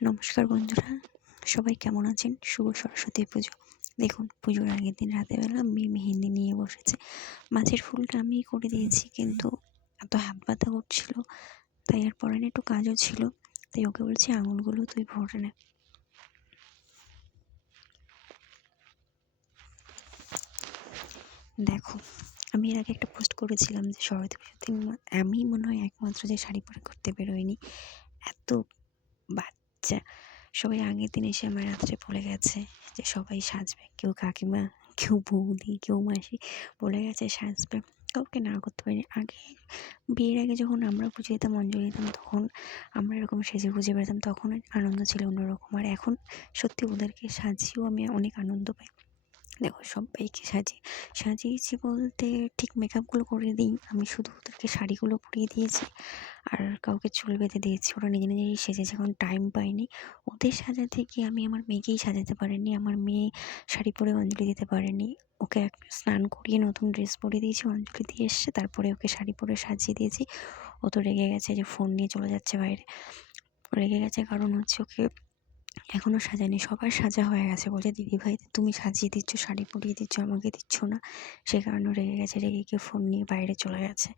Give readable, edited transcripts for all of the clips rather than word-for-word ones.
নমস্কার বন্ধুরা, সবাই কেমন আছেন? শুভ সরস্বতী পুজো। দেখুন, পুজোর আগের দিন রাতেরবেলা মেয়ে মেহেন্দি নিয়ে বসেছে। মাঝের ফুলটা আমিই করে দিয়েছি, কিন্তু এত হাত ব্যথা করছিল, তাই আর পরে না, একটু কাজও ছিল, তাই ওকে বলছি আঙুলগুলো তুই ভরে নে। দেখো, আমি এর আগে একটা পোস্ট করেছিলাম যে সরস্বতী পুজোর দিন আমি মনে হয় একমাত্র যে শাড়ি পরে ঘুরতে বেরোয়নি। এত বাচ্চা সবাই আগের দিন এসে আমার রাত্রে বলে গেছে যে সবাই সাজবে, কেউ কাকিমা, কেউ বৌদি, কেউ মাসি বলে গেছে সাজবে। কাউকে না করতে পারিনি। আগে বিয়ের আগে যখন আমরা পুজো দিতাম, অঞ্জলি দিতাম, তখন আমরা এরকম সেজে গুজে বেরোতাম, তখন আনন্দ ছিল অন্যরকম। আর এখন সত্যি ওদেরকে সাজিয়েও আমি অনেক আনন্দ পাই। দেখো, সবাইকে সাজিয়েছি বলতে ঠিক মেকআপগুলো করে দিই আমি, শুধু ওদেরকে শাড়িগুলো পরিয়ে দিয়েছি আর কাউকে চুল বেঁধে দিয়েছি। ওরা নিজে নিজেই সেজেছে, এখন টাইম পাইনি ওদের সাজাতে গিয়ে। আমি আমার মেয়েকেই সাজাতে পারিনি, আমার মেয়ে শাড়ি পরে অঞ্জলি দিতে পারেনি। ওকে স্নান করিয়ে নতুন ড্রেস পরিয়ে দিয়েছি, অঞ্জলি দিয়ে এসছে, তারপরে ওকে শাড়ি পরে সাজিয়ে দিয়েছি। ও তো রেগে গেছে যে ফোন নিয়ে চলে যাচ্ছে বাইরে। রেগে গেছে কারণ হচ্ছে ওকে এখনও সাজায়নি, সবার সাজা হয়ে গেছে। বলছে দিদিভাই তুমি সাজিয়ে দিচ্ছ, শাড়ি পরিয়ে দিচ্ছ, আমাকে দিচ্ছ না। সে কারণে রেগে গেছে, রেগে গিয়ে ফোন নিয়ে বাইরে চলে গেছে।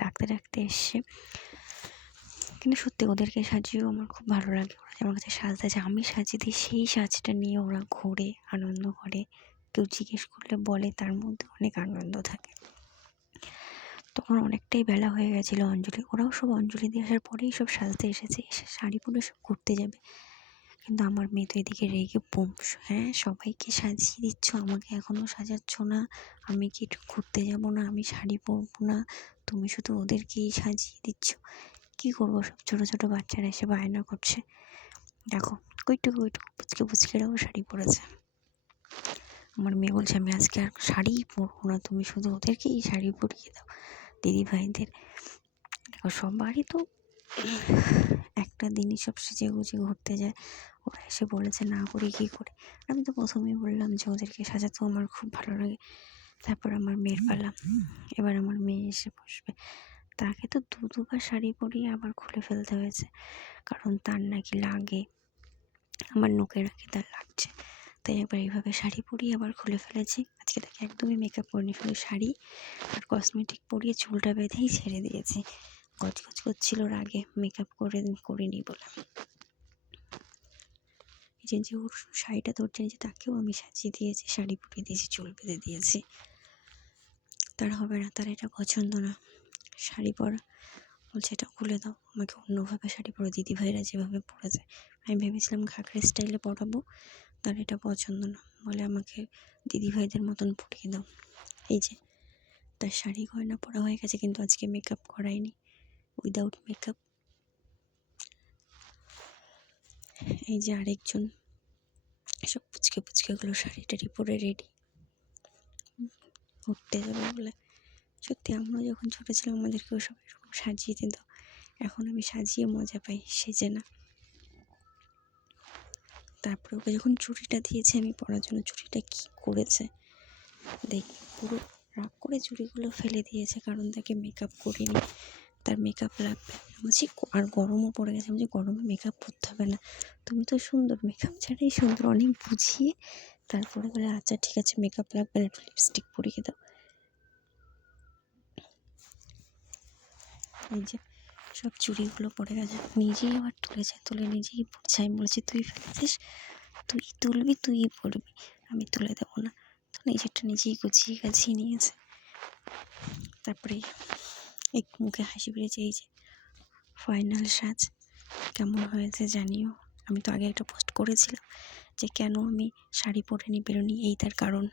ডাকতে ডাকতে এসছে। কিন্তু সত্যি ওদেরকে সাজিয়েও আমার খুব ভালো লাগে। ওরা যে আমার কাছে সাজতে চায়, আমি সাজিয়ে দিই, সেই সাজটা নিয়ে ওরা ঘোরে, আনন্দ করে। কেউ জিজ্ঞেস করলে বলে, তার মধ্যে অনেক আনন্দ থাকে। তখন অনেকটাই বেলা হয়ে গেছিলো অঞ্জলি, ওরাও সব অঞ্জলি দিয়ে আসার পরেই সব সাজতে এসেছে, এসে শাড়ি পরে সব ঘুরতে যাবে। কিন্তু আমার মেয়ে তো এদিকে রেগে বোম, হ্যাঁ সবাইকে সাজিয়ে দিচ্ছ, আমাকে এখনও সাজাচ্ছ না, আমি কি একটু ঘুরতে যাব না, আমি শাড়ি পরবো না, তুমি শুধু ওদেরকেই সাজিয়ে দিচ্ছ। কী করবো, সব ছোটো ছোটো বাচ্চারা এসে বায়না করছে। দেখো, কইটুকু পুচকে পুচকেরাও শাড়ি পরেছে। আমার মেয়ে বলছে আমি আজকে আর শাড়িই পরবো না, তুমি শুধু ওদেরকেই শাড়ি পরিয়ে দাও, দিদিভাইদের। দেখো, সবারই তো একটা দিনই সব সেজে গুজে ঘুরতে যায়, ওরা এসে বলেছে না করি কী করে। আমি তো প্রথমেই বললাম যে ওদেরকে সাজাতেও আমার খুব ভালো লাগে। তারপর আমার মেয়ের পালা, এবার আমার মেয়ে এসে বসবে। তাকে তো দুবার শাড়ি পরিয়ে আবার খুলে ফেলতে হয়েছে, কারণ তার নাকি লাগে, আমার নোকে নাকি তার লাগছে। তাই একবার এইভাবে শাড়ি পরিয়ে আবার খুলে ফেলেছি। আজকে তাকে একদমই মেকআপ করিনি, শুধু শাড়ি আর কসমেটিক পরিয়ে চুলটা বেঁধেই ছেড়ে দিয়েছি। গজগজ করছিল রাগে, মেকআপ করিনি বলে। এই যে ওর শাড়িটা ধরছে নিচে, তাকেও আমি সাজিয়ে দিয়েছি, শাড়ি পরিয়ে দিয়েছি, চুল বেঁধে দিয়েছি। তার হবে না, তার এটা পছন্দ না শাড়ি পরা। বলছে এটা খুলে দাও, আমাকে অন্যভাবে শাড়ি পরো, দিদিভাইরা যেভাবে পরে যায়। আমি ভেবেছিলাম ঘাগরা স্টাইলে পরাবো, তার এটা পছন্দ না, বলে আমাকে দিদিভাইদের মতন পরিয়ে দাও। এই যে তার শাড়ি গয়না পরা হয়ে গেছে, কিন্তু আজকে মেকআপ করায়নি, উইদাউট মেকআপ। এই যে আরেকজন, সব পুচকেগুলো শাড়ি টাড়ি পরে রেডি ঘুরতে যাবে বলে। সত্যি আমরা যখন ছোটো ছিলাম আমাদেরকেও সব এরকম সাজিয়ে দিত, এখন আমি সাজিয়ে মজা পাই, সেজে না। তারপরে ওকে যখন চুড়িটা দিয়েছি আমি পরার জন্য, চুড়িটা কী করেছে দেখি, পুরো রাগ করে চুড়িগুলো ফেলে দিয়েছে, কারণ তাকে মেকআপ করিনি, তার মেকআপ লাগবে। বলছি আর গরমও পড়ে গেছে, বলছি গরমে মেকআপ করতে হবে না, তুমি তো সুন্দর, মেকআপ ছাড়াই সুন্দর। অনেক বুঝিয়ে তারপরে বলে আচ্ছা ঠিক আছে মেকআপ লাগবে না, একটু লিপস্টিক পরিয়ে দাও। এই যে সব চুড়িগুলো পড়ে গেছে, নিজেই আবার তুলেছে, তুলে নিজেই পড়ছে। আমি বলেছি তুই ফেলেছিস, তুই তুলবি, তুই পড়বি, আমি তুলে দেবো না। তো নিজেরটা নিজেই গুছিয়ে নিয়েছে। তারপরে এক মুখে হাসি বেরিয়েছে। এই যে ফাইনাল সাজ কেমন হয়েছে জানিও। আমি তো আগে একটা পোস্ট করেছিলাম যে কেন আমি শাড়ি পরে বেরোনি, এই তার কারণ।